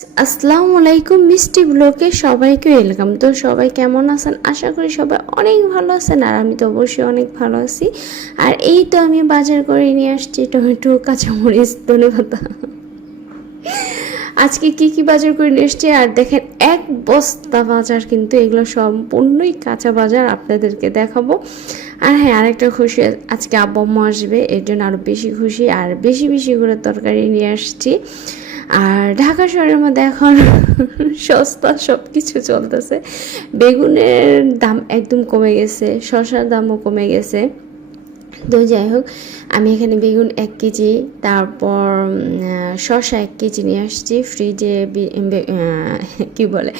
আসসালামু আলাইকুম, মিষ্টি ব্লগে সবাইকে ওয়েলকাম। তো সবাই কেমন আছেন? আশা করি সবাই অনেক ভালো আছেন, আর আমি তো অবশ্যই অনেক ভালো আছি। আর এই তো আমি বাজার করে নিয়ে আসছি টমেটো, কাঁচামরিচ, ধনেপাতা। আজকে কি কি বাজার করে নিয়ে এসছি, আর দেখেন এক বস্তা বাজার, কিন্তু এগুলো সম্পূর্ণই কাঁচা বাজার, আপনাদেরকে দেখাবো। আর হ্যাঁ, আরেকটা খুশি, আজকে আব্বু আম্মু আসবে, এর জন্য আরও বেশি খুশি, আর বেশি বেশি করে তরকারি নিয়ে আসছি। আর ঢাকা শহরের মধ্যে এখন সস্তা সব কিছু চলতেছে। বেগুনের দাম একদম কমে গেছে, শসার দামও কমে গেছে। তো যাই হোক, আমি এখানে বেগুন 1 কেজি, তারপর শসা 1 কেজি নিয়ে আসছি। ফ্রিজে কি বলে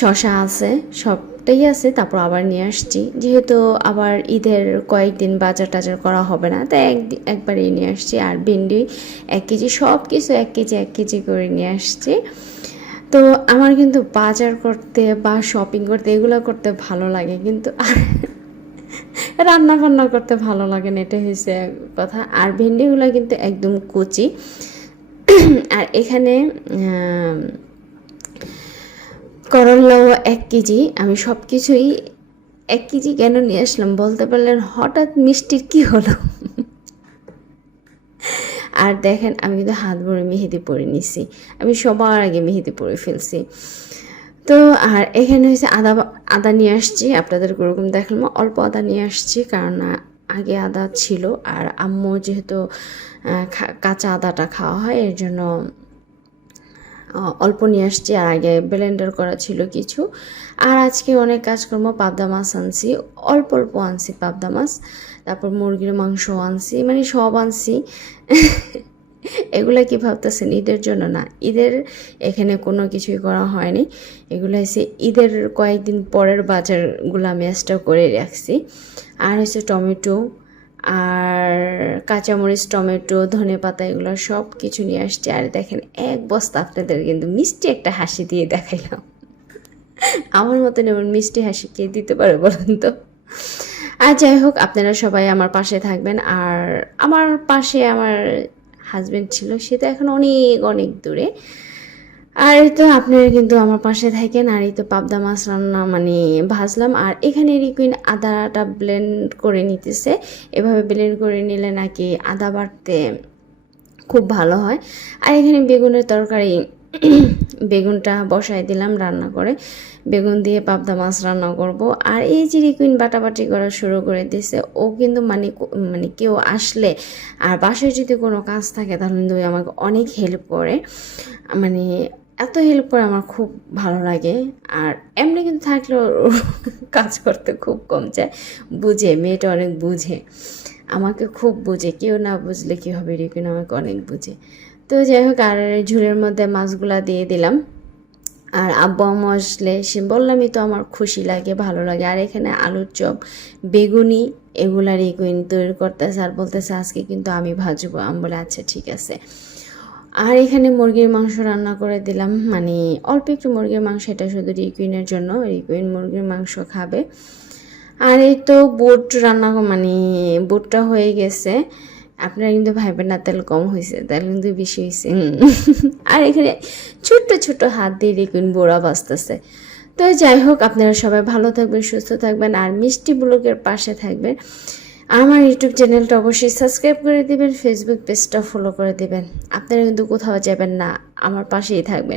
শসা আছে, সবটাই আছে। তারপর আবার নিয়ে আসছি, যেহেতু আবার ঈদের কয়েকদিন বাজার টাজার করা হবে না, তাই একবারেই নিয়ে আসছি। আর ভেন্ডি 1 কেজি, সব কিছু 1 কেজি 1 কেজি করে নিয়ে আসছি। তো আমার কিন্তু বাজার করতে বা শপিং করতে, এগুলো করতে ভালো লাগে, কিন্তু রান্না বান্না করতে ভালো লাগে না, এটা হয়েছে কথা। আর ভেন্ডিগুলো কিন্তু একদম কচি। আর এখানে করলাও 1 কেজি। আমি সব কিছুই 1 কেজি কেন নিয়ে আসলাম বলতে পারলেন, হঠাৎ মিষ্টির কি হলো। আর দেখেন, আমি কিন্তু হাত ভরে মেহেদি পরে নিছি, আমি সবার আগে মেহেদি পরে ফেলছি। তো আর এখানে হচ্ছে আদা নিয়ে আসছি, আপনাদের ওরকম দেখলাম অল্প আদা নিয়ে আসছি, কারণ আগে আদা ছিল, আর আম্মু যেহেতু কাঁচা আদাটা খাওয়া হয়, এর জন্য অল্প নিয়ে আসছি। আর আগে ব্লেন্ডার করা ছিল কিছু। আর আজকে অনেক কাজকর্ম, পাবদা মাছ আনছি, অল্প অল্প আনছি পাবদা মাছ, তারপর মুরগির মাংস আনছি, মানে সব আনছি। এগুলা কি ভাবতেছেন ঈদের জন্য? না, ঈদের এখানে কোনো কিছুই করা হয়নি। এগুলো হচ্ছে ঈদের কয়েকদিন পরের বাজারগুলো আমি স্টক করে রাখছি। আর হচ্ছে টমেটো, আর কাঁচামরিচ, টমেটো, ধনেপাতা, এগুলো সব কিছু নিয়ে আসছি। আর দেখেন এক বস্তা, আপনাদের কিন্তু মিষ্টি একটা হাসি দিয়ে দেখাইলাম। আমার মতন এমন মিষ্টি হাসি কে দিতে পারে বলেন তো? আর যাই হোক, আপনারা সবাই আমার পাশে থাকবেন। আর আমার পাশে আমার হাজব্যান্ড ছিল, সে তো এখন অনেক অনেক দূরে। আর এই তো আপনারা কিন্তু আমার পাশে থাকেন। আর এই তো পাবদা মাছ রান্না মানে ভাজলাম। আর এখানে রিকুইন আদাটা ব্লেন্ড করে নিতেছে। এভাবে ব্লেন্ড করে নিলে নাকি আদা বাটতে খুব ভালো হয়। আর এখানে বেগুনের তরকারি, বেগুনটা বসাই দিলাম রান্না করে, বেগুন দিয়ে পাবদা মাছ রান্না করব। আর এই যে রিকুইন বাটাবাটি করা শুরু করে দিয়েছে, ও কিন্তু মানে মানে কেউ আসলে আর বাসায় যদি কোনো কাজ থাকে, তাহলে কিন্তু আমাকে অনেক হেল্প করে, মানে এত হেল্প করে, আমার খুব ভালো লাগে। আর এমনি কিন্তু থাকলেও কাজ করতে খুব কম চায়, বুঝে, মেয়েটা অনেক বুঝে, আমাকে খুব বুঝে, কেউ না বুঝলে কী হবে, রিকুইন আমাকে অনেক বুঝে। তো যাই হোক, আর ঝুলের মধ্যে মাছগুলা দিয়ে দিলাম। আর আব্বু আম্মু আসলে, সে বললামই তো, আমার খুশি লাগে, ভালো লাগে। আর এখানে আলুর চপ, বেগুনি, এগুলার রিকুইন তৈরি করতেছে, আর বলতেছে আজকে কিন্তু আমি ভাজবো। আমি বলে আচ্ছা ঠিক আছে। আর এখানে মুরগির মাংস রান্না করে দিলাম, মানে অল্প একটু মুরগির মাংস, এটা শুধু রিকুইনের জন্য, রিকুইন মুরগির মাংস খাবে। আর এই তো বুট রান্না, মানে বুটটা হয়ে গেছে। আপনারা কিন্তু ভাইবেন না তেল কম হয়েছে, তেল কিন্তু বেশি হয়েছে। আর এখানে ছোট্ট ছোট্ট হাত দিয়ে রিকুইন বোড়া বাজতেছে। তো যাই হোক, আপনারা সবাই ভালো থাকবেন, সুস্থ থাকবেন, আর মিষ্টি ব্লগের পাশে থাকবেন। আমার ইউটিউব চ্যানেলটা অবশ্যই সাবস্ক্রাইব করে দিবেন, ফেসবুক পেজটা ফলো করে দিবেন। আপনারা কিন্তু কোথাও যাবেন না, আমার পাশেই থাকবেন।